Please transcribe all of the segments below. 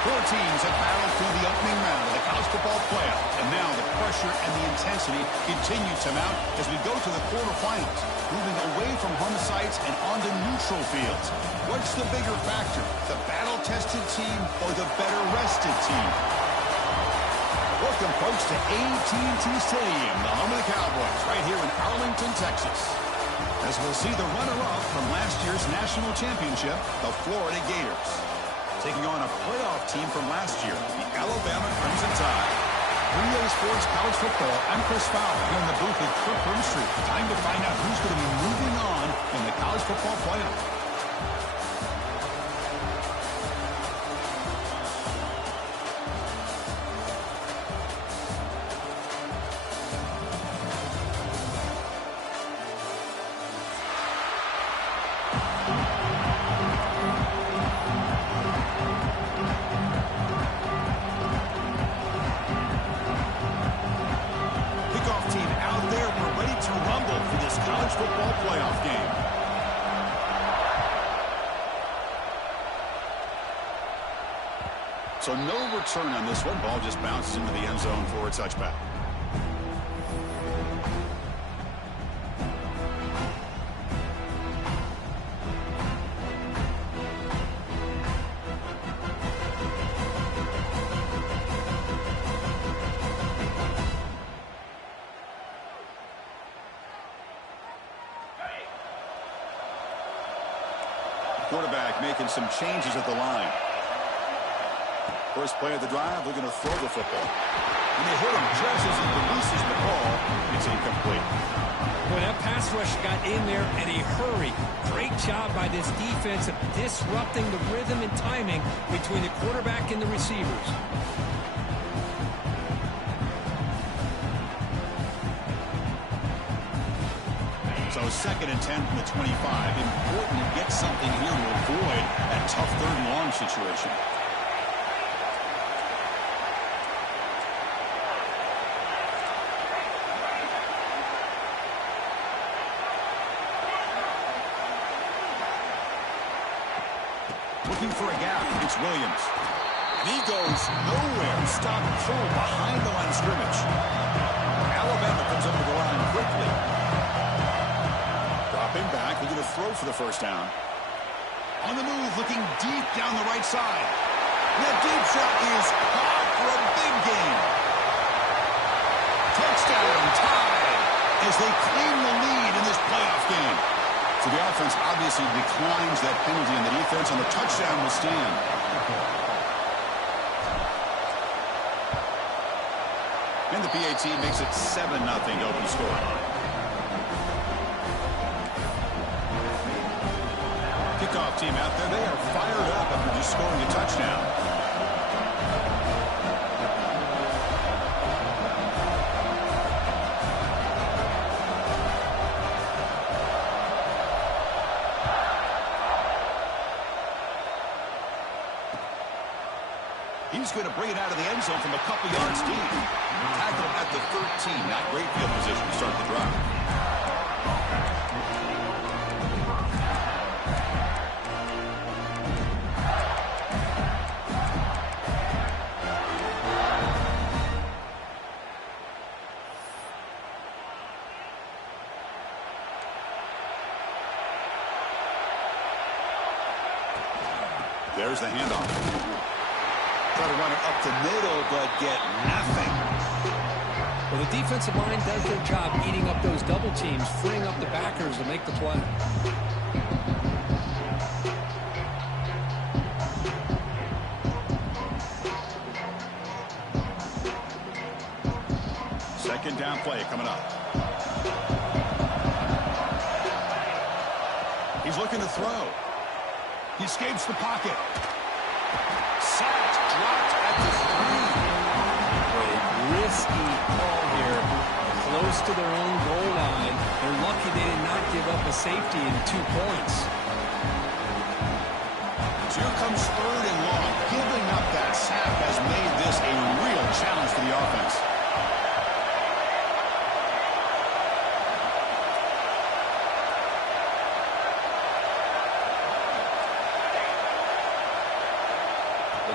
Four teams have battled through the opening round of the college football playoff, and now the pressure and the intensity continue to mount as we go to the quarterfinals, moving away from home sites and onto neutral fields. What's the bigger factor, the battle-tested team or the better-rested team? Welcome, folks, to AT&T Stadium, the home of the Cowboys, right here in Arlington, Texas, as we'll see the runner-up from last year's national championship, the Florida Gators, taking on a playoff team from last year, the Alabama Crimson Tide. 3A Sports College Football, I'm Chris Fowler here in the booth with Kirk Broomstreet. Time to find out who's going to be moving on in the college football playoff. So no return on this one. Ball just bounces into the end zone for a touchback. Quarterback making some changes at the line. First play of the drive, looking to throw the football. And they hit him just as he releases the ball. It's incomplete. Boy, that pass rush got in there in a hurry. Great job by this defense of disrupting the rhythm and timing between the quarterback and the receivers. So 2nd and 10 from the 25. Important to get something here to avoid that tough 3rd and long situation. Looking for a gap. It's Williams. And he goes nowhere. Stop full behind the line of scrimmage. Alabama comes over the line quickly. Dropping back. Looking to throw for the first down. On the move, looking deep down the right side. The deep shot is caught for a big gain. Touchdown, tied, as they claim the lead in this playoff game. So the offense obviously declines that penalty, and the defense on the touchdown will stand. And the PAT makes it 7-0 to open score. Kickoff team out there, they are fired up after just scoring a touchdown. He's going to bring it out of the end zone from a couple yards deep. Tackle at the 13. Not great field position to start the drive. There's the handoff. Try to run it up the middle, but get nothing. Well, the defensive line does their job eating up those double teams, freeing up the backers to make the play. Second down play coming up. He's looking to throw. He escapes the pocket. Sacked, dropped at the 3. Risky call here. Close to their own goal line. They're lucky they did not give up a safety in 2 points. So here comes 3rd and long. Giving up that sack has made this a real challenge for the offense.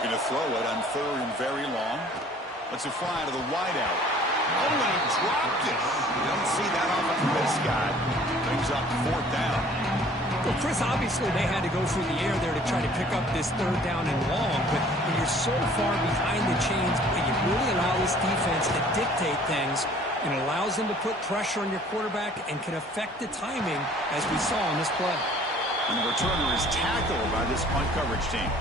Looking to throw it on 3rd and very long. Let's it fly to the wideout. Oh, and he dropped it. You don't see that often from this guy. Brings up 4th down. Well, Chris, obviously they had to go through the air there to try to pick up this 3rd down and long, but when you're so far behind the chains, you really allow this defense to dictate things, and allows them to put pressure on your quarterback and can affect the timing, as we saw on this play. And the returner is tackled by this punt coverage team.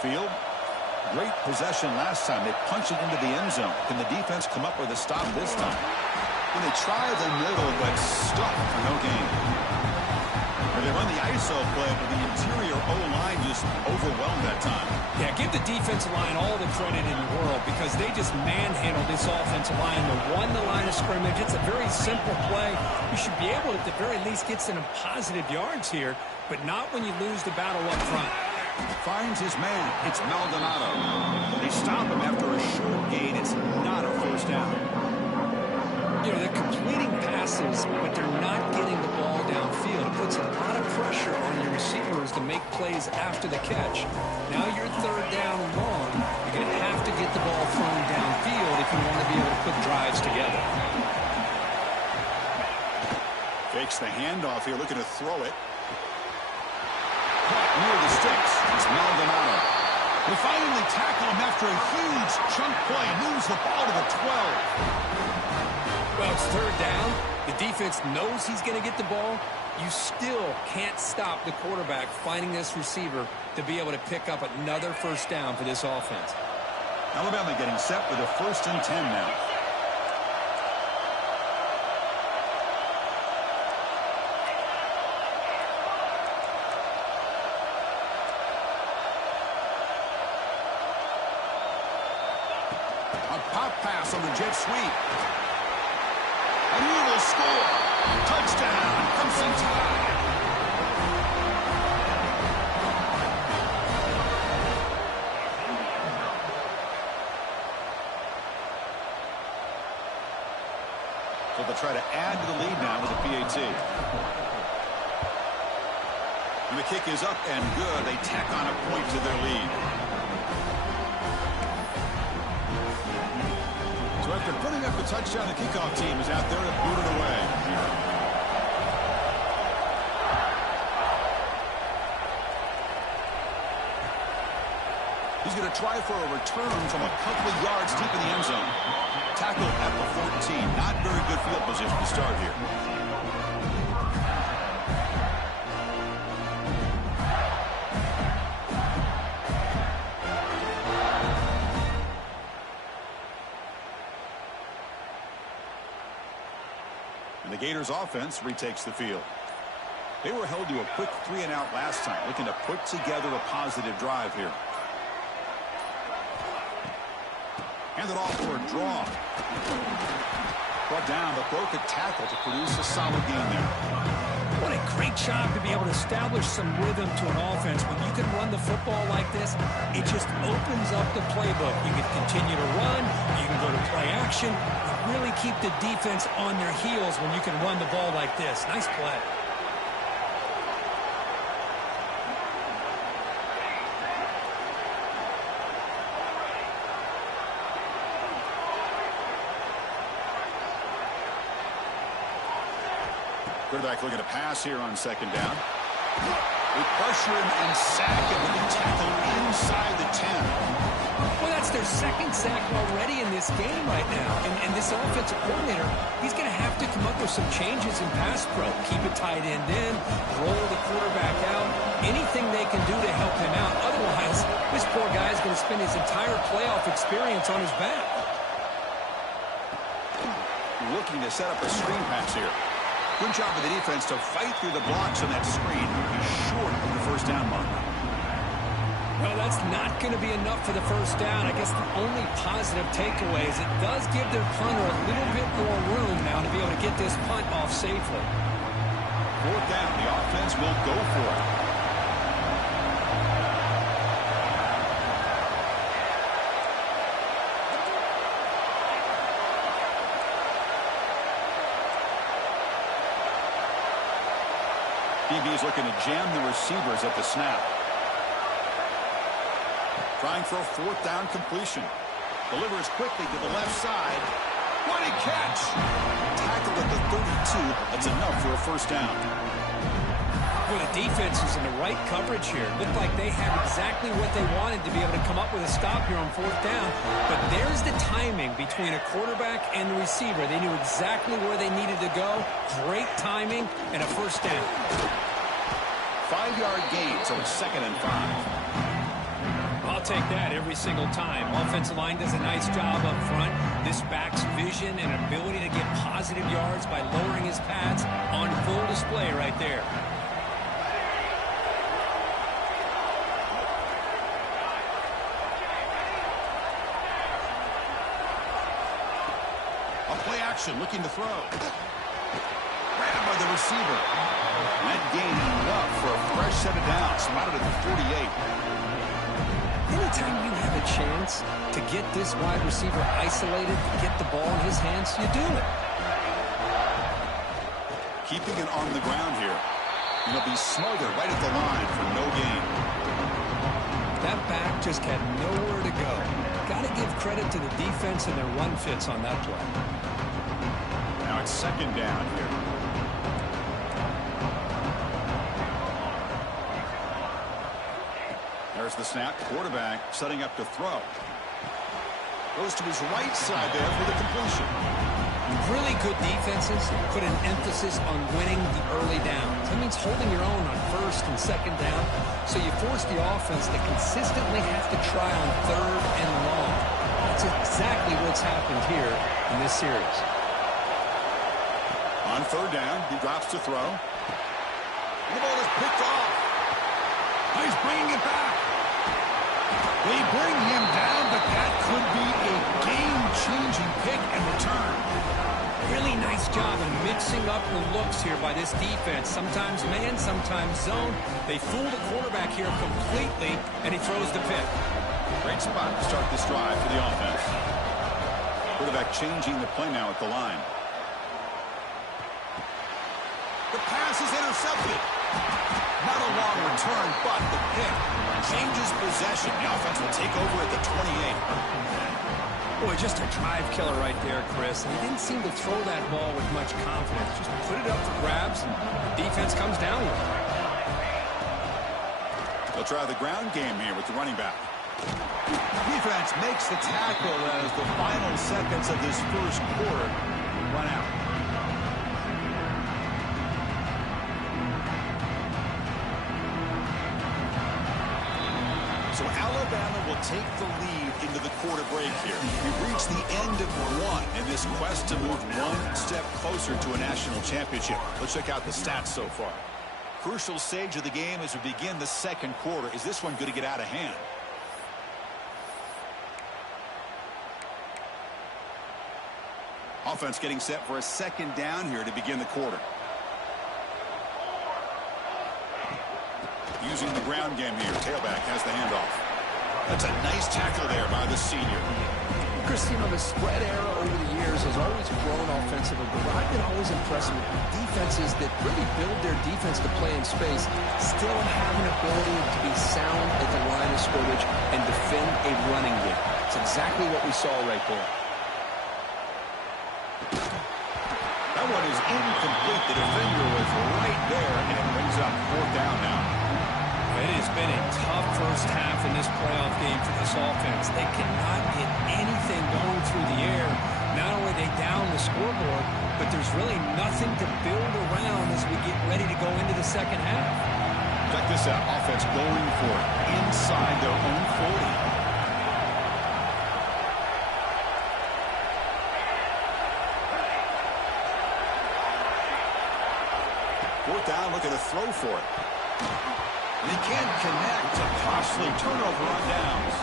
Field. Great possession last time. They punched it into the end zone. Can the defense come up with a stop this time? When they try the middle, but stuck for no gain. Or they run the ISO play, but the interior O-line just overwhelmed that time. Yeah, give the defensive line all the credit in the world because they just manhandled this offensive line to won the line of scrimmage. It's a very simple play. You should be able to, at the very least, get some positive yards here, but not when you lose the battle up front. Finds his man. It's Maldonado. They stop him after a short gain. It's not a 1st down. You know, they're completing passes, but they're not getting the ball downfield. It puts a lot of pressure on your receivers to make plays after the catch. Now you're 3rd down and long. You're going to have to get the ball thrown downfield if you want to be able to put drives together. Fakes the handoff here, looking to throw it. Near the sticks. It's Maldonado. They finally tackle him after a huge chunk play. Moves the ball to the 12. Well, it's 3rd down. The defense knows he's going to get the ball. You still can't stop the quarterback finding this receiver to be able to pick up another 1st down for this offense. Alabama getting set with a 1st and 10 now. On the jet sweep. And he will score. Touchdown. Crimson Tide. So they'll try to add to the lead now with a PAT. And the kick is up and good. They tack on a point to their lead. After putting up a touchdown, the kickoff team is out there to boot it away. He's going to try for a return from a couple of yards deep in the end zone. Tackle at the 14. Not very good field position to start here. The Gators offense retakes the field. They were held to a quick 3-and-out last time, looking to put together a positive drive here. Hand it off for a draw. Brought down, but broke a tackle to produce a solid gain there. What a great job to be able to establish some rhythm to an offense. When you can run the football like this, it just opens up the playbook. You can continue to run. You can go to play action. Really keep the defense on their heels when you can run the ball like this. Nice play. Quarterback looking to pass here on 2nd down. They pressure him and sack him with a tackle inside the 10. Well, that's their 2nd sack already in this game right now. And this offensive coordinator, he's going to have to come up with some changes in pass pro. Keep it tight end in, roll the quarterback out, anything they can do to help him out. Otherwise, this poor guy is going to spend his entire playoff experience on his back. Looking to set up a screen pass here. Good job of the defense to fight through the blocks on that screen. He's short of the 1st down mark. Well, that's not going to be enough for the 1st down. I guess the only positive takeaway is it does give their punter a little bit more room now to be able to get this punt off safely. 4th down, the offense will go for it. DB is looking to jam the receivers at the snap. Trying for a fourth down completion. Delivers quickly to the left side. What a catch! Tackled at the 32. That's enough for a first down. Well, the defense is in the right coverage here. Looked like they had exactly what they wanted to be able to come up with a stop here on fourth down. But there's the timing between a quarterback and the receiver. They knew exactly where they needed to go. Great timing and a first down. 5-yard gain, so it's 2nd and 5. I'll take that every single time. Offensive line does a nice job up front. This back's vision and ability to get positive yards by lowering his pads on full display right there. A play action, looking to throw. Grabbed by the receiver. That gain enough for a fresh set of downs. Spotted at the 48. Anytime you have a chance to get this wide receiver isolated, get the ball in his hands, you do it. Keeping it on the ground here. And he'll be smothered right at the line for no gain. That back just had nowhere to go. Got to give credit to the defense and their run fits on that play. Now it's 2nd down here. There's the snap. Quarterback setting up to throw. Goes to his right side there for the completion. Really good defenses put an emphasis on winning the early downs. That means holding your own on 1st and 2nd down. So you force the offense to consistently have to try on 3rd and long. That's exactly what's happened here in this series. On 3rd down, he drops to throw. The ball is picked off. He's bringing it back. They bring him down, but that could be a game-changing pick and return. Really nice job of mixing up the looks here by this defense. Sometimes man, sometimes zone. They fool the quarterback here completely, and he throws the pick. Great spot to start this drive for the offense. Quarterback changing the play now at the line. The pass is intercepted. Not a long return, but the pick changes possession. The offense will take over at the 28. Boy, just a drive killer right there, Chris. He didn't seem to throw that ball with much confidence. Just put it up for grabs, and the defense comes down with it. They'll try the ground game here with the running back. Defense makes the tackle as the final seconds of this first quarter run out. So Alabama will take the lead into the quarter break here. We've reached the end of one in this quest to move one step closer to a national championship. Let's check out the stats so far. Crucial stage of the game as we begin the second quarter. Is this one going to get out of hand? Offense getting set for a 2nd down here to begin the quarter. Using the ground game here. Tailback has the handoff. That's a nice tackle there by the senior. Chris, you know, the spread era over the years has always grown offensively, but I've been always impressed with defenses that really build their defense to play in space, still have an ability to be sound at the line of scrimmage and defend a running game. It's exactly what we saw right there. That one is incomplete. The defender was right there, and it brings up 4th down now. It has been a tough first half in this playoff game for this offense. They cannot get anything going through the air. Not only are they down the scoreboard, but there's really nothing to build around as we get ready to go into the second half. Check this out. Offense going for it inside their own 40. 4th down, looking to throw for it. They can't connect. A costly turnover on downs.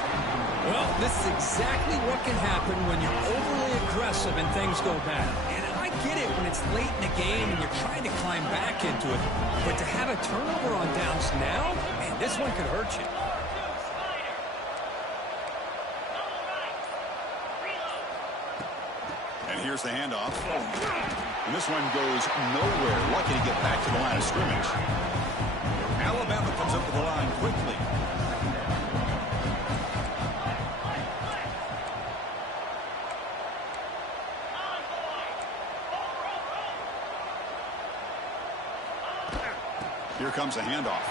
Well, this is exactly what can happen when you're overly aggressive and things go bad. And I get it when it's late in the game and you're trying to climb back into it. But to have a turnover on downs now, man, this one could hurt you. And here's the handoff. And this one goes nowhere. Lucky to get back to the line of scrimmage. Alabama comes up to the line quickly. Here comes a handoff.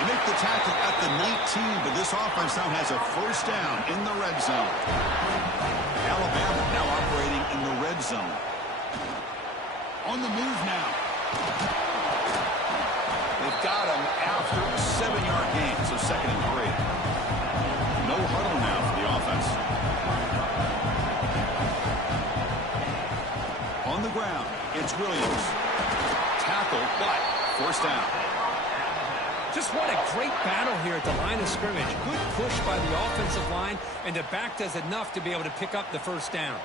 You make the tackle at the 19, but this offense now has a first down in the red zone. Alabama now operating in the red zone. On the move now. They've got him after a 7-yard gain, so 2nd and 3. No huddle now for the offense. On the ground, it's Williams. Tackle, but first down. Just what a great battle here at the line of scrimmage. Good push by the offensive line, and the back does enough to be able to pick up the first down.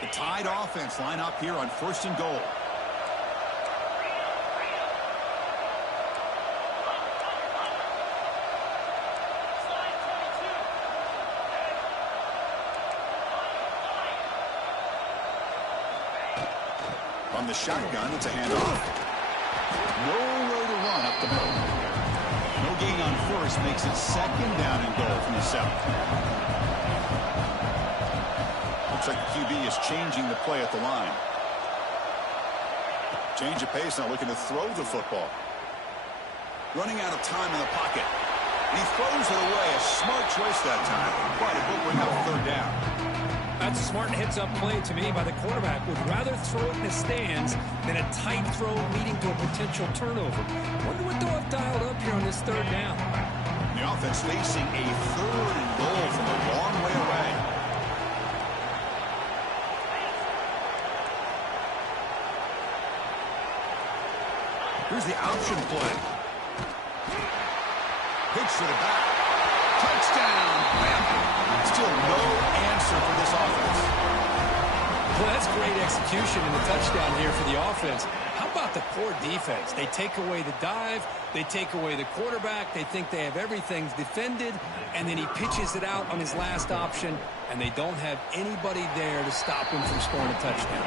The Tide offense line up here on 1st and goal. On the shotgun, it's a handoff. Nowhere to run up the middle. No gain on first makes it 2nd down and goal from the 7. Looks like the QB is changing the play at the line. Change of pace, now looking to throw the football. Running out of time in the pocket. And he throws it away. A smart choice that time. But it will bring up 3rd down. That's a smart heads-up play to me by the quarterback. Would rather throw it in the stands than a tight throw leading to a potential turnover. Wonder what they'll have dialed up here on this 3rd down. The offense facing a 3rd and goal from a long way away. Here's the option play. Pitch to the back. Touchdown. Bama. Still no answer for this offense. Well, that's great execution in the touchdown here for the offense. How about the poor defense? They take away the dive. They take away the quarterback. They think they have everything defended. And then he pitches it out on his last option. And they don't have anybody there to stop him from scoring a touchdown.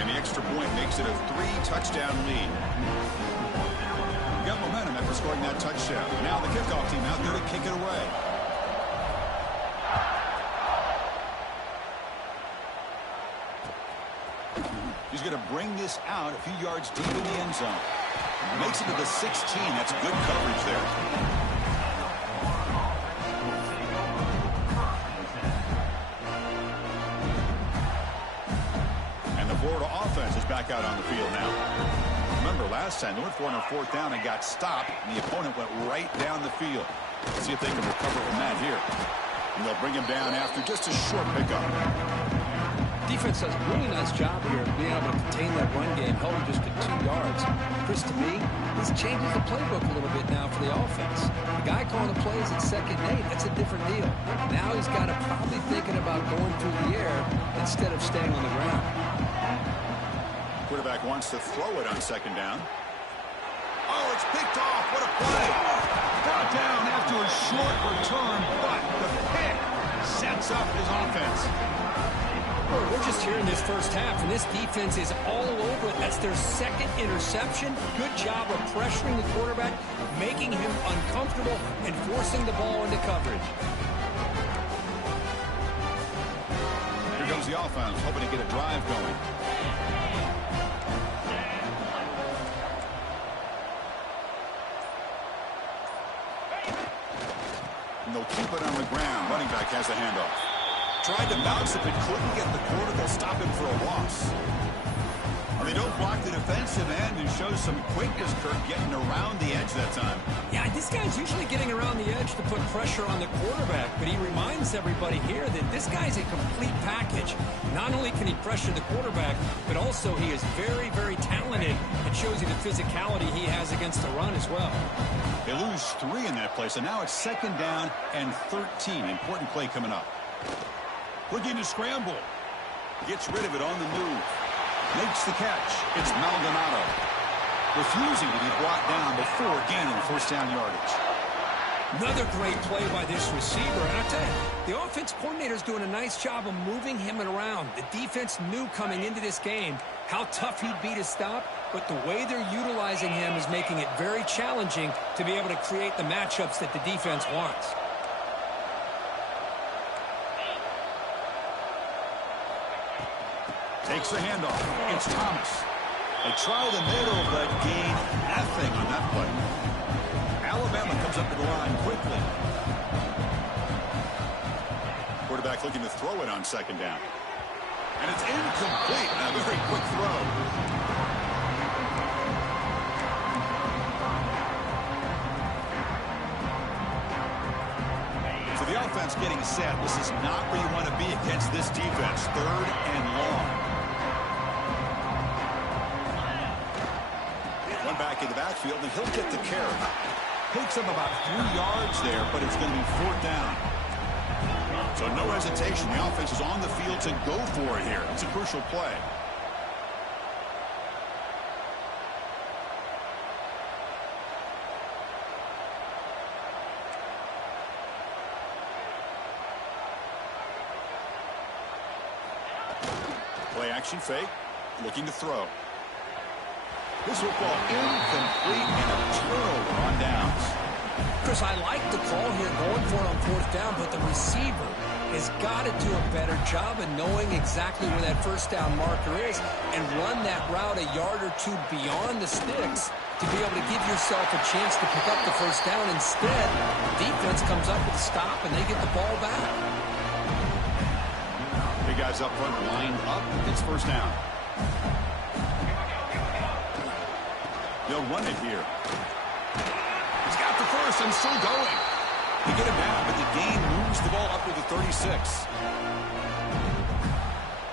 And the extra point makes it a 3-touchdown lead. Got momentum after scoring that touchdown. Now the kickoff team out there to kick it away. He's going to bring this out a few yards deep in the end zone. Makes it to the 16. That's good coverage there. And the Florida offense is back out on the field now. Remember last time they went for it on 4th down and got stopped, and the opponent went right down the field. Let's see if they can recover from that here. And they'll bring him down after just a short pickup. Defense does a really nice job here of being able to contain that run game, held him just to 2 yards. Chris, to me, this changes the playbook a little bit now for the offense. The guy calling the plays at 2nd and 8, that's a different deal. Now he's got to probably thinking about going through the air instead of staying on the ground. Quarterback wants to throw it on 2nd down. Oh, it's picked off. What a play. Brought down after a short return, but the pick sets up his offense. We're just here in this first half, and this defense is all over it. That's their 2nd interception. Good job of pressuring the quarterback, making him uncomfortable, and forcing the ball into coverage. Here comes the offense, hoping to get a drive going. And they'll keep it on the ground. Running back has the handoff. Tried to bounce it, but couldn't get the corner. They'll stop him for a loss. And they don't block the defensive end and show some quickness, Kirk, getting around the edge that time. Yeah, this guy's usually getting around the edge to put pressure on the quarterback, but he reminds everybody here that this guy's a complete package. Not only can he pressure the quarterback, but also he is very, very talented. It shows you the physicality he has against the run as well. They lose 3 in that play, so now it's 2nd down and 13. Important play coming up. Looking to scramble. Gets rid of it on the move. Makes the catch. It's Maldonado. Refusing to be brought down before gaining 1st down yardage. Another great play by this receiver. And I tell you, the offense coordinator is doing a nice job of moving him around. The defense knew coming into this game how tough he'd be to stop, but the way they're utilizing him is making it very challenging to be able to create the matchups that the defense wants. Takes the handoff. It's Thomas. They try the middle, but gain nothing on that play. Alabama comes up to the line quickly. Quarterback looking to throw it on second down. And it's incomplete. A very quick throw. So the offense getting set. This is not where you want to be against this defense. 3rd and long. One back in the backfield, and he'll get the carry. Picks up about 3 yards there, but it's going to be 4th down. So no hesitation. The offense is on the field to go for it here. It's a crucial play. Play action fake. Looking to throw. This football incomplete and a turnover on downs. Chris, I like the call here going for it on 4th down, but the receiver has got to do a better job of knowing exactly where that 1st down marker is and run that route a yard or 2 beyond the sticks to be able to give yourself a chance to pick up the 1st down. Instead, the defense comes up with a stop and they get the ball back. Big guys up front lined up. It's 1st down. They'll run it here. He's got the first and still going. They get him down, but the gain moves the ball up to the 36.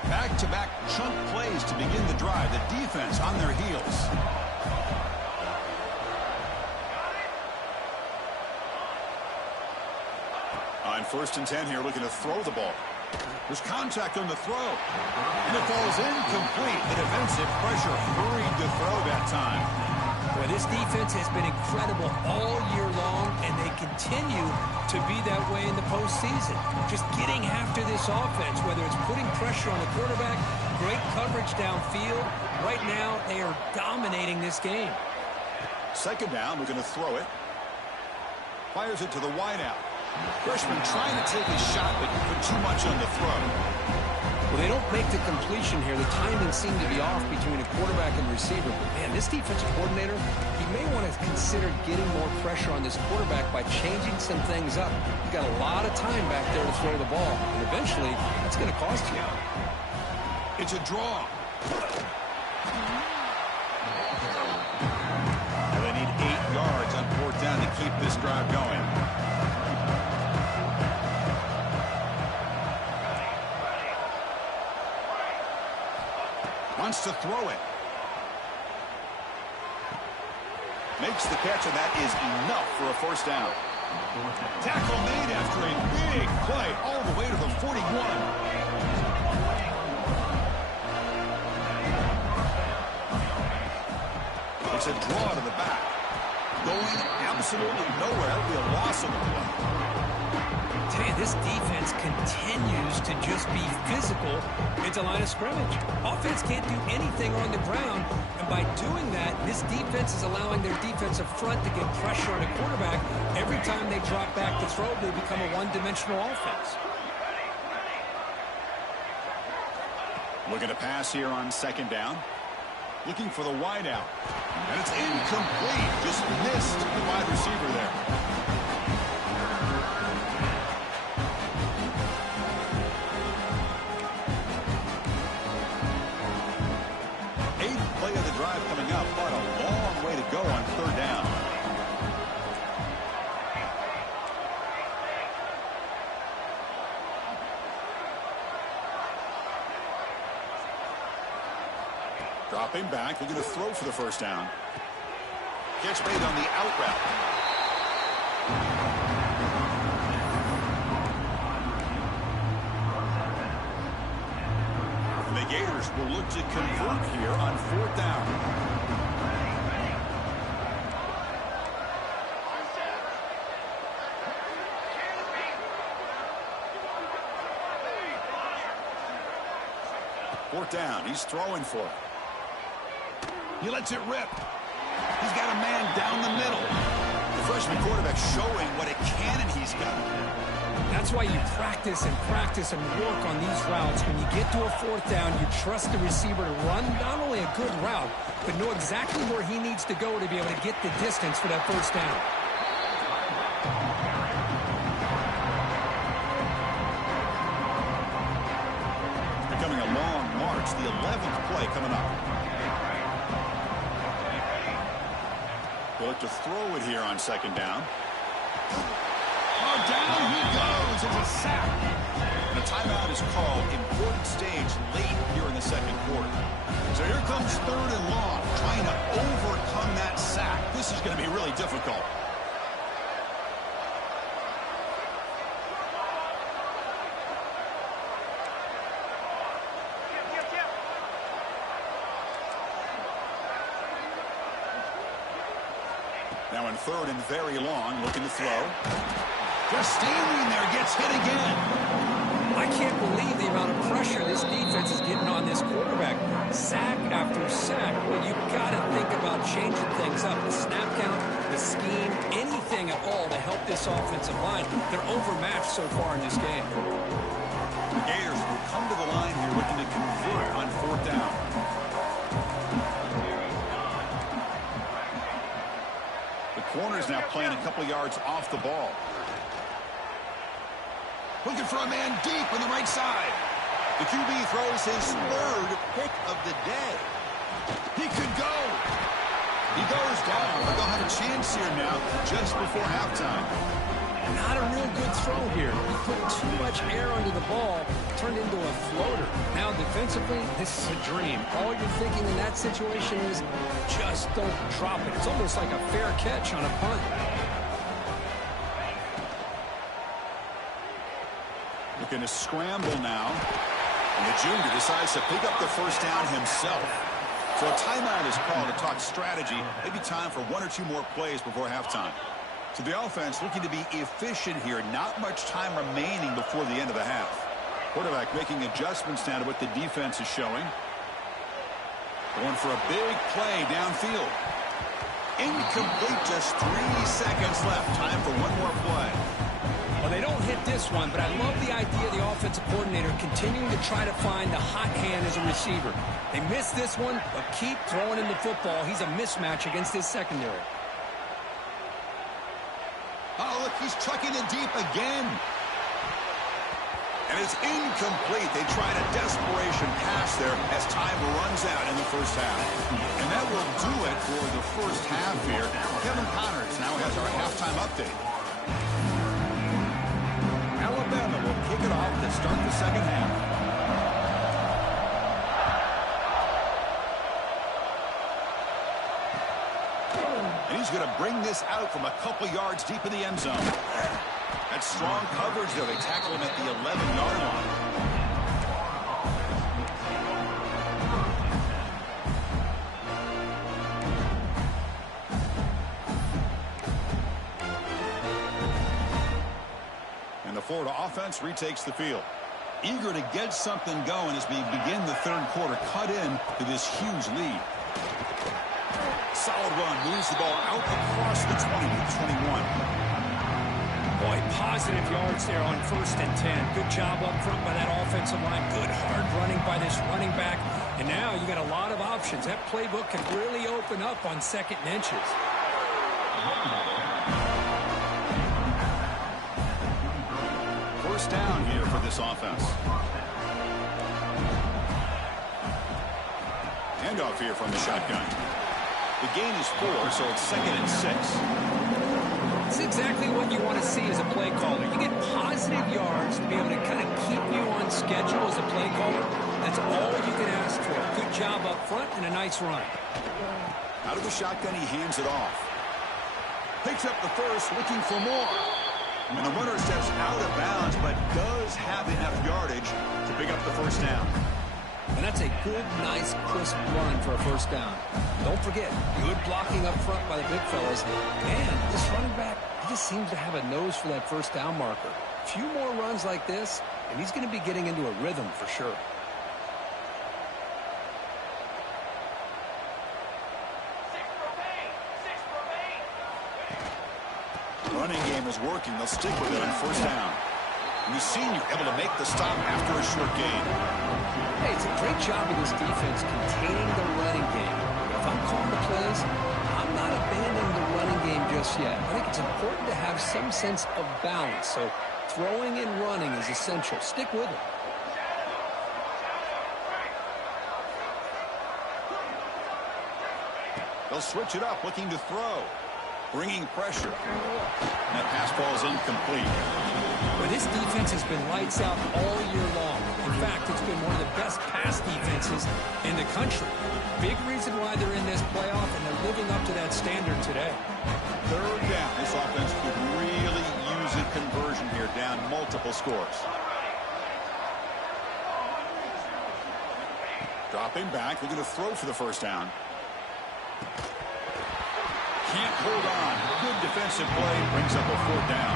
Back-to-back chunk plays to begin the drive. The defense on their heels. On 1st and 10 here, looking to throw the ball. There's contact on the throw. And it falls incomplete. The defensive pressure hurried the throw that time. Boy, this defense has been incredible all year long, and they continue to be that way in the postseason. Just getting after this offense, whether it's putting pressure on the quarterback, great coverage downfield. Right now, they are dominating this game. 2nd down, we're going to throw it. Fires it to the wideout. Freshman trying to take a shot, but put too much on the throw. Well, they don't make the completion here. The timing seemed to be off between a quarterback and receiver. But, man, this defensive coordinator, he may want to consider getting more pressure on this quarterback by changing some things up. You've got a lot of time back there to throw the ball, and eventually that's going to cost you. It's a draw. And they need 8 yards on 4th down to keep this drive going. Wants to throw it. Makes the catch, and that is enough for a 1st down. Tackle made after a big play all the way to the 41. It's a draw to the back. Going absolutely nowhere. That'll be a loss of the play. This defense continues to just be physical into line of scrimmage. Offense can't do anything on the ground, and by doing that, this defense is allowing their defensive front to get pressure on the quarterback. Every time they drop back to throw, they become a one-dimensional offense. Looking to pass here on 2nd down. Looking for the wideout. And it's incomplete. Just missed the wide receiver there. 8th play of the drive coming up, but a long way to go on 3rd down. Dropping back, looking to throw for the 1st down. Catch made on the out route. And the Gators will look to convert here on 4th down. Fourth down. He's throwing for it. He lets it rip. He's got a man down the middle. The freshman quarterback showing what a cannon he's got. That's why you practice and work on these routes. When you get to a fourth down, you trust the receiver to run not only a good route, but know exactly where he needs to go to be able to get the distance for that first down. It's becoming a long march. The 11th play coming up. They'll look to throw it here on second down. Oh, down he goes. It's a sack. And a timeout is called. Important stage late here in the second quarter. So here comes third and long, trying to overcome that sack. This is going to be really difficult. Now in third and very long, looking to throw. Just standing there, gets hit again. I can't believe the amount of pressure this defense is getting on this quarterback. Sack after sack. Well, you've got to think about changing things up. The snap count, the scheme, anything at all to help this offensive line. They're overmatched so far in this game. The Gators will come to the line here looking to convert on fourth down. The corner's now playing a couple yards off the ball. Looking for a man deep on the right side. The QB throws his third pick of the day. He could go. He goes down, but they'll have a chance here now just before halftime. Not a real good throw here. He put too much air under the ball, turned into a floater. Now defensively, this is a dream. All you're thinking in that situation is just don't drop it. It's almost like a fair catch on a punt. Looking to scramble now. And the junior decides to pick up the first down himself. So a timeout is called to talk strategy. Maybe time for one or two more plays before halftime. So the offense looking to be efficient here. Not much time remaining before the end of the half. Quarterback making adjustments now to what the defense is showing. Going for a big play downfield. Incomplete, just 3 seconds left. Time for one more play. Well, they don't hit this one, but I love the idea of the offensive coordinator continuing to try to find the hot hand as a receiver. They missed this one, but keep throwing him the football. He's a mismatch against his secondary. Oh, look, he's chucking it deep again. And it's incomplete. They tried a desperation pass there as time runs out in the first half. And that will do it for the first half here. Kevin Connors now has our halftime update. Alabama will kick it off to start the second half. And he's going to bring this out from a couple yards deep in the end zone. That's strong coverage, though. They tackle him at the 11-yard line. The Florida offense retakes the field. Eager to get something going as we begin the third quarter. Cut in to this huge lead. Solid run. Moves the ball out across the 20-21. Boy, positive yards there on 1st and 10. Good job up front by that offensive line. Good hard running by this running back. And now you got a lot of options. That playbook can really open up on 2nd and inches. First down here for this offense. Handoff here from the shotgun. The gain is 4, so it's 2nd and 6. It's exactly what you want to see as a play caller. You get positive yards to be able to kind of keep you on schedule as a play caller. That's all you can ask for. Good job up front and a nice run. Out of the shotgun, he hands it off. Picks up the first, looking for more. And the runner steps out of bounds, but does have enough yardage to pick up the first down. And that's a good, nice, crisp run for a first down. Don't forget, good blocking up front by the big fellas. Man, this running back, he just seems to have a nose for that first down marker. A few more runs like this, and he's going to be getting into a rhythm for sure. Running game is working. They'll stick with it on first down. And the senior able to make the stop after a short gain. Hey, it's a great job of this defense containing the running game. If I'm calling the plays, I'm not abandoning the running game just yet. I think it's important to have some sense of balance. So throwing and running is essential. Stick with it. They'll switch it up, looking to throw. Bringing pressure. And that pass ball is incomplete. Well, this defense has been lights out all year long. In fact, it's been one of the best pass defenses in the country. Big reason why they're in this playoff, and they're living up to that standard today. Third down. This offense could really use a conversion here, down multiple scores. Dropping back, looking to throw for the first down. Can't hold on. Good defensive play, brings up a fourth down.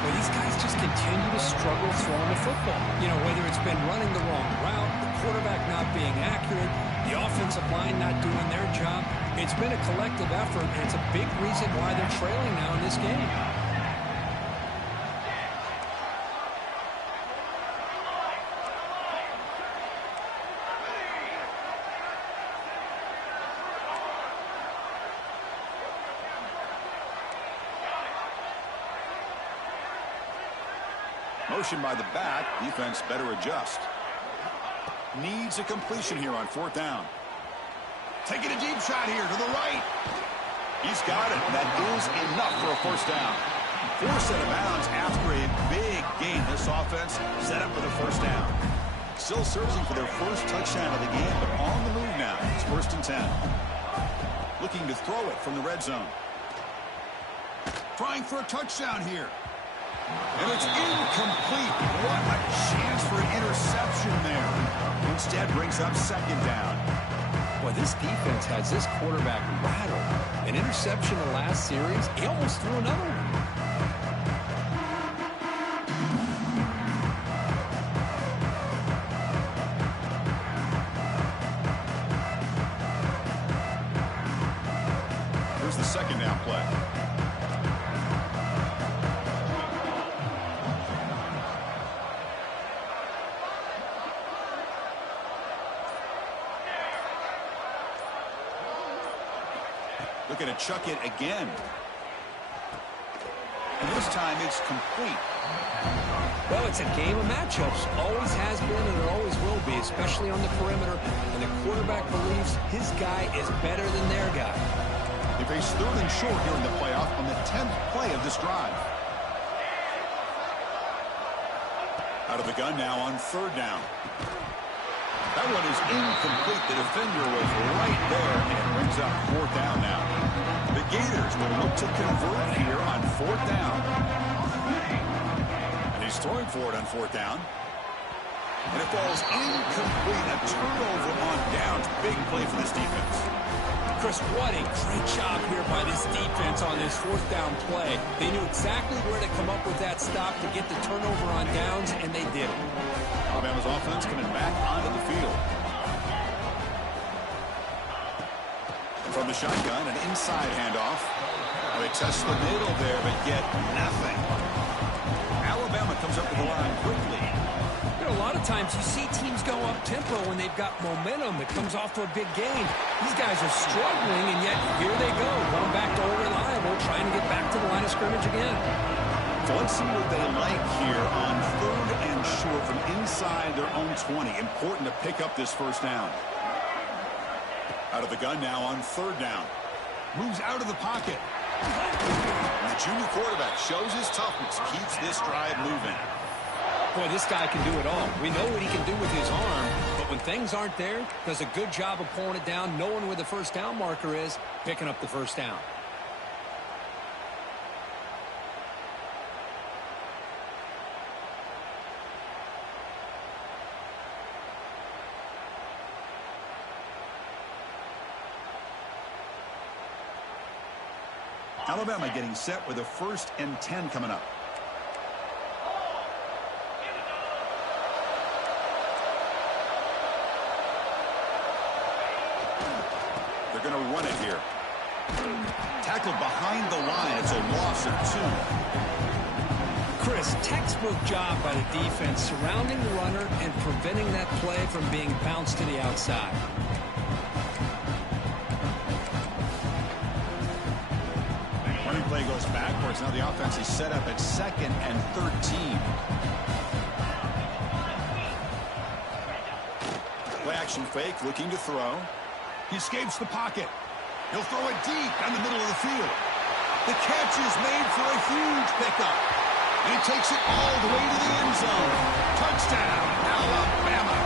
Well, these guys just continue to struggle throwing the football. You know, whether it's been running the wrong route, the quarterback not being accurate, the offensive line not doing their job. It's been a collective effort, and it's a big reason why they're trailing now in this game. Motion by the back. Defense better adjust. Needs a completion here on fourth down. Taking a deep shot here to the right. He's got it. That is enough for a first down. Forced out of bounds after a big gain. This offense set up for the first down. Still searching for their first touchdown of the game, but on the move now. It's first and 10. Looking to throw it from the red zone. Trying for a touchdown here. And it's incomplete. What a chance for an interception there. Instead brings up second down. Well, this defense has this quarterback rattled. An interception in the last series, he almost threw another one. Here's the second down play. Looking to chuck it again. And this time it's complete. Well, it's a game of matchups. Always has been and it always will be, especially on the perimeter. And the quarterback believes his guy is better than their guy. They face third and short here in the playoff on the 10th play of this drive. Out of the gun now on third down. That one is incomplete. The defender was right there, and it brings up fourth down now. The Gators will look to convert here on fourth down. And he's throwing for it on fourth down. And it falls incomplete. A turnover on downs. Big play for this defense. Chris, what a great job here by this defense on this fourth down play. They knew exactly where to come up with that stop to get the turnover on downs, and they did it. Alabama's offense coming back onto the field. From the shotgun, an inside handoff. They test the middle there, but get nothing. Alabama comes up with the line quickly. You know, a lot of times you see teams go up tempo when they've got momentum that comes off to a big gain. These guys are struggling, and yet here they go, going back to old reliable, trying to get back to the line of scrimmage again. So let's see what they like here on third and short from inside their own 20. Important to pick up this first down. Out of the gun now on third down. Moves out of the pocket. And the junior quarterback shows his toughness, keeps this drive moving. Boy, this guy can do it all. We know what he can do with his arm, but when things aren't there, does a good job of pulling it down, knowing where the first down marker is, picking up the first down. Alabama getting set with a first and 10 coming up. They're going to run it here. Tackle tackled behind the line. It's a loss of 2. Chris, textbook job by the defense surrounding the runner and preventing that play from being bounced to the outside. Running play goes backwards. Now the offense is set up at 2nd and 13. Play action fake, looking to throw. He escapes the pocket. He'll throw it deep down the middle of the field. The catch is made for a huge pickup. And he takes it all the way to the end zone. Touchdown, Alabama.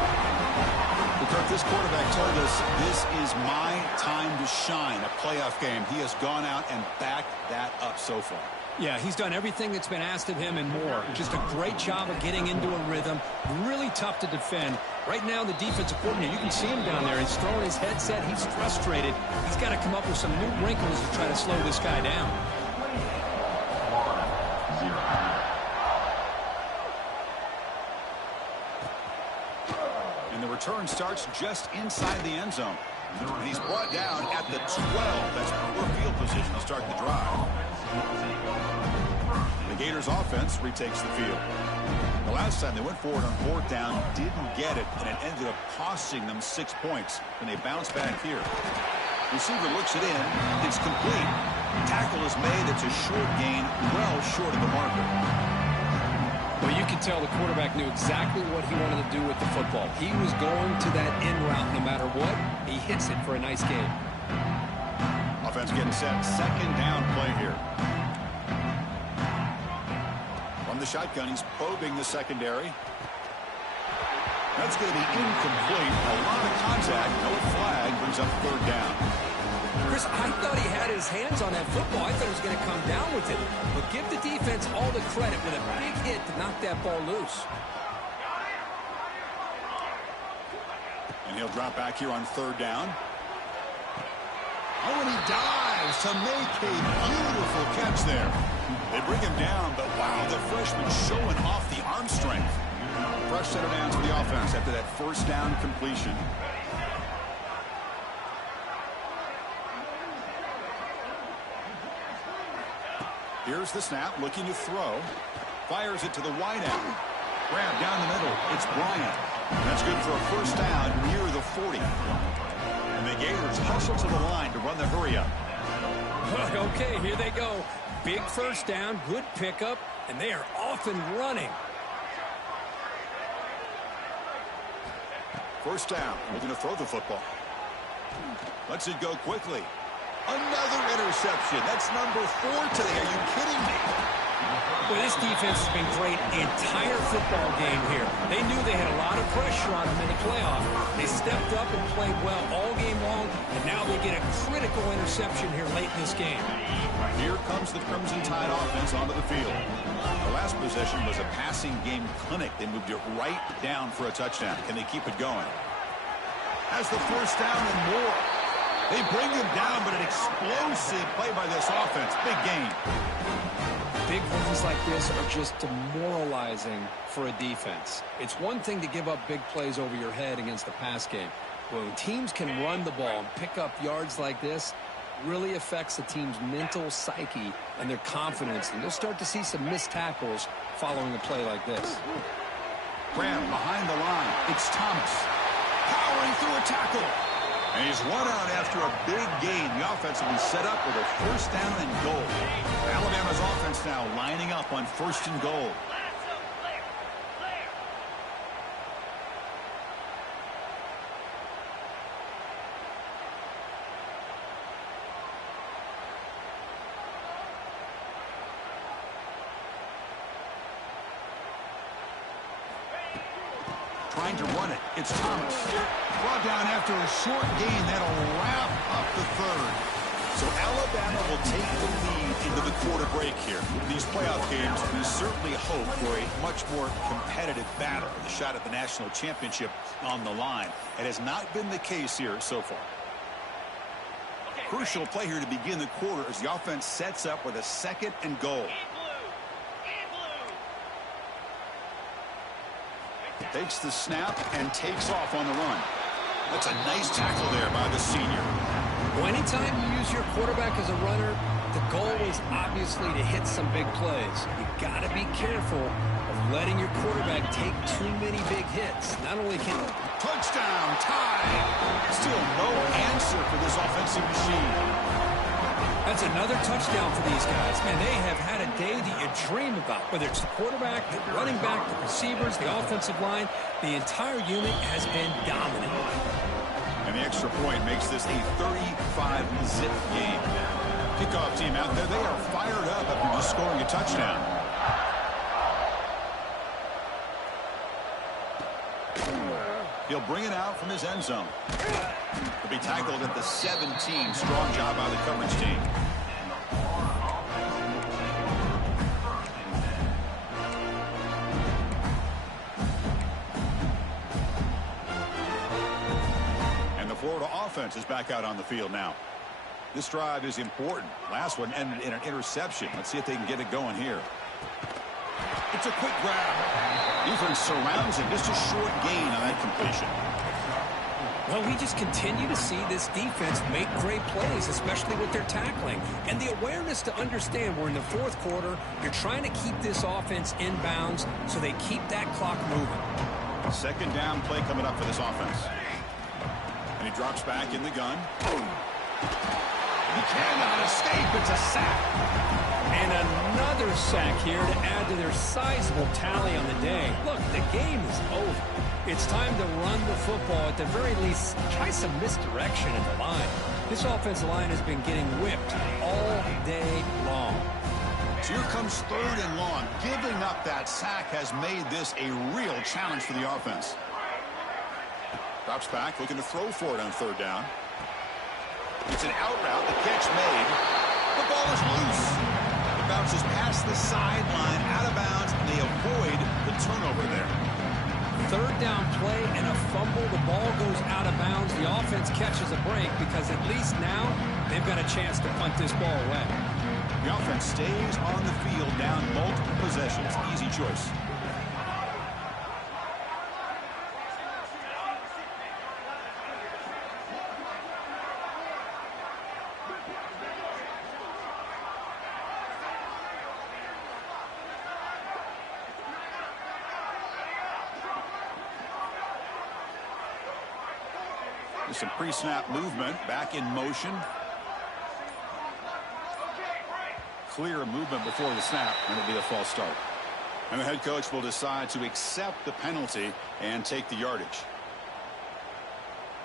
Kirk, this quarterback told us this is my time to shine, a playoff game. He has gone out and backed that up so far. Yeah, he's done everything that's been asked of him and more. Just a great job of getting into a rhythm. Really tough to defend. Right now, the defensive coordinator, you can see him down there. He's throwing his headset. He's frustrated. He's got to come up with some new wrinkles to try to slow this guy down. And the return starts just inside the end zone. And he's brought down at the 12. That's poor field position to start the drive. The Gators offense retakes the field. The last time they went forward on 4th down, didn't get it, and it ended up costing them 6 points. And they bounce back here. Receiver looks it in. It's complete. Tackle is made. It's a short gain, well short of the marker. Well, you can tell the quarterback knew exactly what he wanted to do with the football. He was going to that in route no matter what. He hits it for a nice gain. Offense getting set. 2nd down play here. From the shotgun, he's probing the secondary. That's going to be incomplete. A lot of contact. No flag. Brings up 3rd down. Chris, I thought he had his hands on that football. I thought he was going to come down with it. But give the defense all the credit with a big hit to knock that ball loose. And he'll drop back here on 3rd down. Oh, and he dives to make a beautiful catch there. They bring him down, but wow, the freshman showing off the arm strength. Fresh set of downs for the offense after that 1st down completion. Here's the snap, looking to throw. Fires it to the wide out. Grab down the middle. It's Bryant. That's good for a 1st down near the 40. And the Gators hustle to the line to run the hurry up. Okay, here they go. Big 1st down, good pickup, and they are off and running. 1st down, looking to throw the football. Lets it go quickly. Another interception. That's number 4 today. Are you kidding me? Well, this defense has been great the entire football game here. They knew they had a lot of pressure on them in the playoff. They stepped up and played well all game long, and now they get a critical interception here late in this game. Here comes the Crimson Tide offense onto the field. The last possession was a passing game clinic. They moved it right down for a touchdown. Can they keep it going? Has the 1st down and more. They bring him down, but an explosive play by this offense. Big gain. Big runs like this are just demoralizing for a defense. It's one thing to give up big plays over your head against the pass game. But when teams can run the ball and pick up yards like this, really affects the team's mental psyche and their confidence. And you'll start to see some missed tackles following a play like this. Graham behind the line. It's Thomas. Powering through a tackle. And he's run out after a big gain. The offense will be set up with a 1st down and goal. Alabama's offense now lining up on 1st and goal. Trying to run it. It's Thomas. Brought down after a short gain. That'll wrap up the 3rd. So Alabama will take the lead into the quarter break here. In these playoff games, we certainly hope for a much more competitive battle. The shot at the national championship on the line. It has not been the case here so far. Crucial play here to begin the quarter as the offense sets up with a 2nd and goal. Takes the snap and takes off on the run. That's a nice tackle there by the senior. Well, anytime you use your quarterback as a runner, The goal is obviously to hit some big plays. You got to be careful of letting your quarterback take too many big hits. Not only can... Touchdown, tie. Still no answer for this offensive machine. That's another touchdown for these guys. Man, they have had a day that you dream about. Whether it's the quarterback, the running back, the receivers, the offensive line, the entire unit has been dominant. And the extra point makes this a 35-zip game. Kickoff team out there, they are fired up after just scoring a touchdown. He'll bring it out from his end zone. He'll be tackled at the 17. Strong job by the coverage team. And the Florida offense is back out on the field now. This drive is important. Last one ended in an interception. Let's see if they can get it going here. It's a quick grab. Defense surrounds him. Just a short gain on that completion. Well, we just continue to see this defense make great plays, especially with their tackling. And the awareness to understand we're in the fourth quarter, you're trying to keep this offense in bounds so they keep that clock moving. Second down play coming up for this offense. And he drops back in the gun. He cannot escape. It's a sack. And another sack here to add to their sizable tally on the day. Look, the game is over. It's time to run the football. At the very least, try some misdirection in the line. This offensive line has been getting whipped all day long. So here comes third and long. Giving up that sack has made this a real challenge for the offense. Drops back, looking to throw for it on third down. It's an out route. The catch made. The ball is loose. It bounces past the sideline, out of bounds, and they avoid the turnover there. Third down play and a fumble. The ball goes out of bounds. The offense catches a break because at least now they've got a chance to punt this ball away. The offense stays on the field down multiple possessions. Easy choice. Some pre-snap movement, back in motion. Clear movement before the snap, and it'll be a false start. And the head coach will decide to accept the penalty and take the yardage.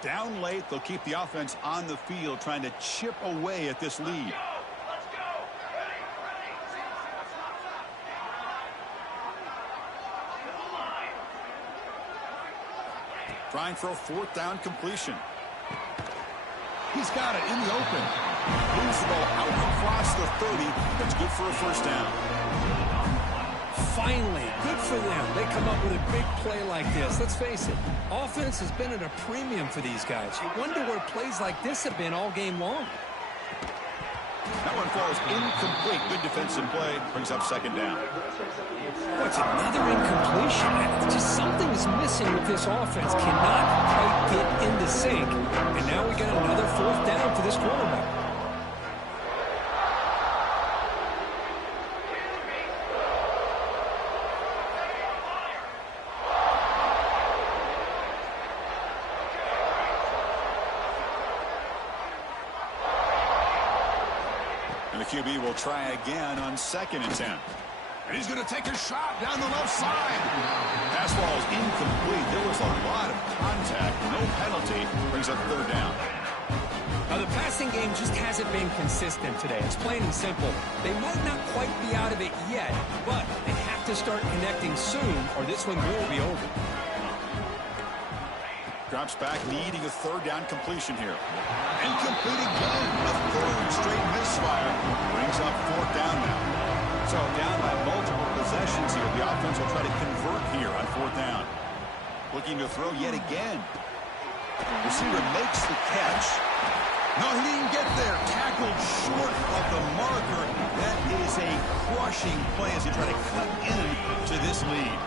Down late, they'll keep the offense on the field, trying to chip away at this lead. Trying for a fourth down completion. He's got it in the open. Moves the ball out across the 30. That's good for a first down. Finally, good for them. They come up with a big play like this. Let's face it, offense has been at a premium for these guys. You wonder where plays like this have been all game long. That one falls incomplete. Good defensive play. Brings up second down. What's another incompletion? Just something is missing with this offense. Cannot quite get into sync. And now we got another fourth down for this quarterback. And the QB will try again on 2nd and 10. And he's going to take a shot down the left side. Pass ball is incomplete. There was a lot of contact. No penalty. Brings up third down. Now, the passing game just hasn't been consistent today. It's plain and simple. They might not quite be out of it yet, but they have to start connecting soon or this one will be over. Drops back, needing a third down completion here. Incomplete again. A third straight misfire. Brings up fourth down now. So down by multiple possessions here. The offense will try to convert here on fourth down. Looking to throw yet again. Receiver makes the catch. No, he didn't get there. Tackled short of the marker. That is a crushing play as he tried to cut into this lead.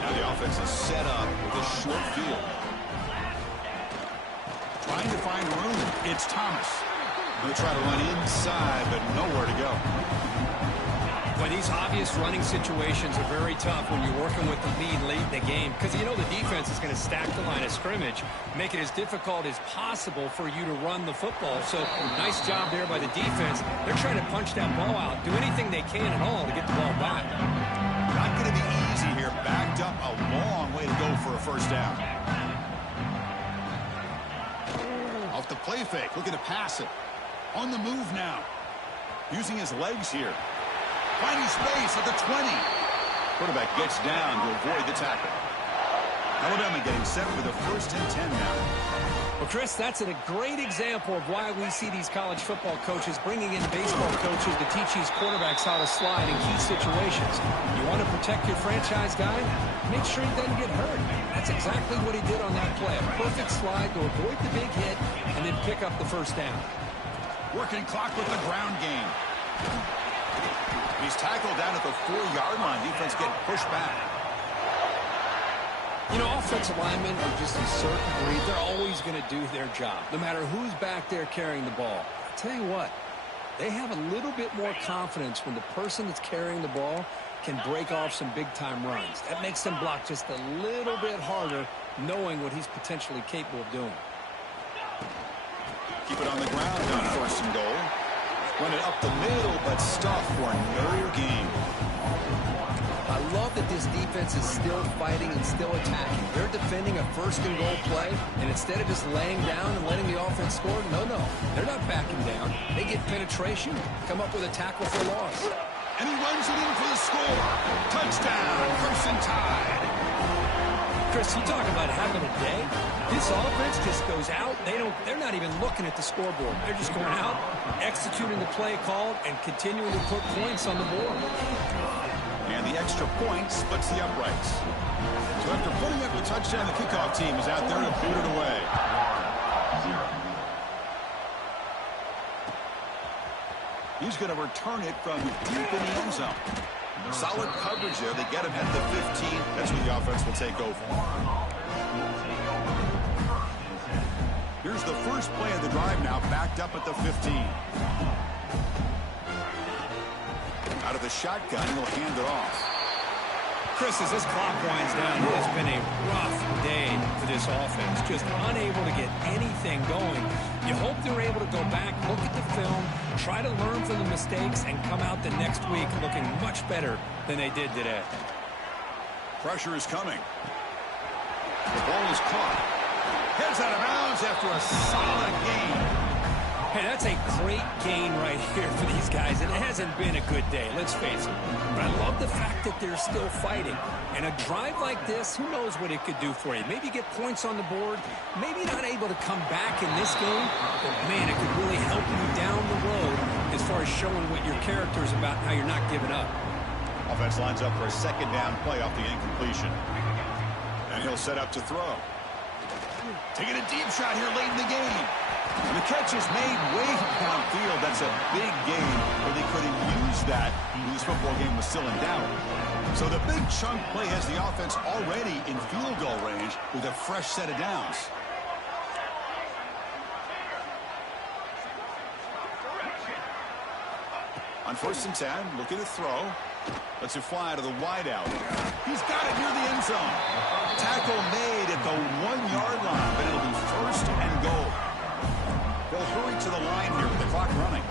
Now the offense is set up with a short field. Trying to find room. It's Thomas. They'll try to run inside, but nowhere to go. Well, these obvious running situations are very tough when you're working with the lead late in the game because you know the defense is going to stack the line of scrimmage, make it as difficult as possible for you to run the football. So nice job there by the defense. They're trying to punch that ball out, do anything they can at all to get the ball back. Not going to be easy here. Backed up a long way to go for a first down. Off the play fake, looking to pass it. On the move now. Using his legs here. Finding space at the 20. Quarterback gets down to avoid the tackle. Alabama getting set for the 1st and 10 now. Well, Chris, that's a great example of why we see these college football coaches bringing in baseball coaches to teach these quarterbacks how to slide in key situations. You want to protect your franchise guy? Make sure he doesn't get hurt. That's exactly what he did on that play. A perfect slide to avoid the big hit and then pick up the first down. Working clock with the ground game. He's tackled down at the 4-yard line. Defense getting pushed back. You know, offensive linemen are just a certain breed. They're always going to do their job, no matter who's back there carrying the ball. I'll tell you what, they have a little bit more confidence when the person that's carrying the ball can break off some big-time runs. That makes them block just a little bit harder, knowing what he's potentially capable of doing. Keep it on the ground on 1st and goal. Run it up the middle, but stuff for no gain. I love that this defense is still fighting and still attacking. They're defending a 1st and goal play, and instead of just laying down and letting the offense score, no, they're not backing down. They get penetration, come up with a tackle for loss. And he runs it in for the score. Touchdown, 1st and tied. Chris, you talk about having a day. This offense just goes out. They're not even looking at the scoreboard. They're just going out, executing the play called, and continuing to put points on the board. And the extra point splits the uprights. So after putting up a touchdown, the kickoff team is out there to boot it away. He's going to return it from deep in the end zone. Solid coverage there. They get him at the 15. That's where the offense will take over. Here's the first play of the drive now, backed up at the 15. Out of the shotgun, he'll hand it off. Chris, as this clock winds down, it has been a rough day for this offense. Just unable to get anything going. You hope they're able to go back, look at the film, try to learn from the mistakes, and come out the next week looking much better than they did today. Pressure is coming. The ball is caught. Heads out of bounds after a solid gain. Hey, that's a great gain right here for these guys, and it hasn't been a good day, let's face it. But I love the fact that they're still fighting. And a drive like this, who knows what it could do for you. Maybe get points on the board, maybe not able to come back in this game, but man, it could really help you down the road as far as showing what your character is about and how you're not giving up. Offense lines up for a 2nd down play off the incompletion. And he'll set up to throw. Taking a deep shot here late in the game. And the catch is made way downfield. That's a big gain, but they couldn't use that when this football game was still in doubt. So the big chunk play has the offense already in field goal range with a fresh set of downs. On 1st and 10, looking to throw. Lets it fly to the wideout. He's got it near the end zone. Tackle made at the 1-yard line, but it'll be 1st and goal. They'll hurry to the line here with the clock running.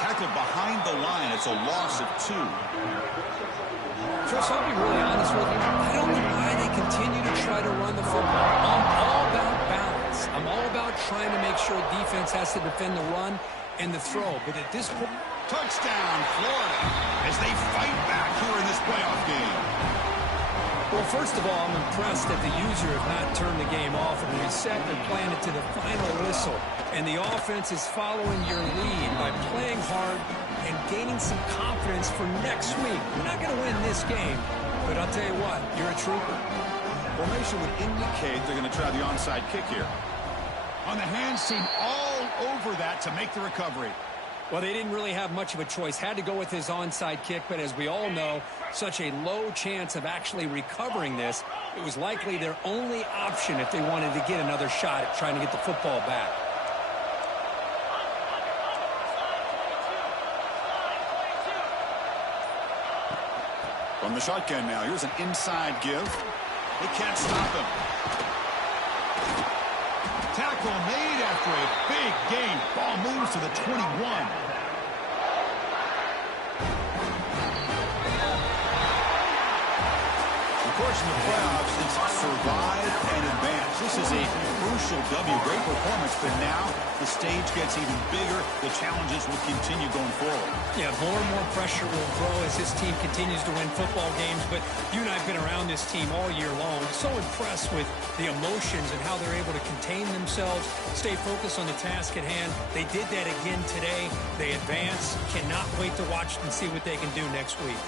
Tackled behind the line. It's a loss of 2. Chris, I'll be really honest with you. I don't know why they continue to try to run the football. I'm all about balance. I'm all about trying to make sure defense has to defend the run and the throw. But at this point, touchdown, Florida, as they fight back here in this playoff game. Well, first of all, I'm impressed that the user has not turned the game off and reset and planned it to the final whistle. And the offense is following your lead by playing hard and gaining some confidence for next week. We're not going to win this game, but I'll tell you what, you're a trooper. Formation would indicate they're going to try the onside kick here. On the hands team all over that to make the recovery. Well, they didn't really have much of a choice. Had to go with his onside kick, but as we all know, such a low chance of actually recovering this. It was likely their only option if they wanted to get another shot at trying to get the football back. From the shotgun now, here's an inside give. They can't stop him. Tackle made after a big gain. Ball moves to the 21. Of course, in the playoffs, it's survive and advance. This is a crucial W. Great performance, but now the stage gets even bigger. The challenges will continue going forward. Yeah, more and more pressure will grow as this team continues to win football games. But you and I have been around this team all year long. So impressed with the emotions and how they're able to contain themselves, stay focused on the task at hand. They did that again today. They advance. Cannot wait to watch and see what they can do next week.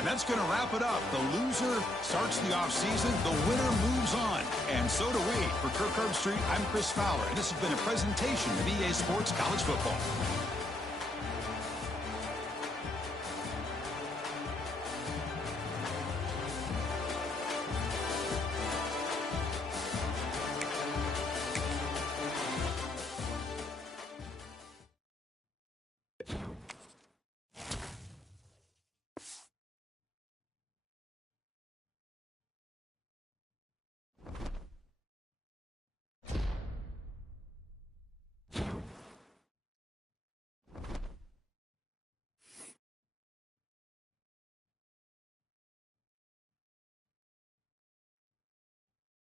And that's going to wrap it up. The loser starts the offseason. The winner moves on. And so do we. For Kirk Herbstreit, I'm Chris Fowler. And this has been a presentation of EA Sports College Football.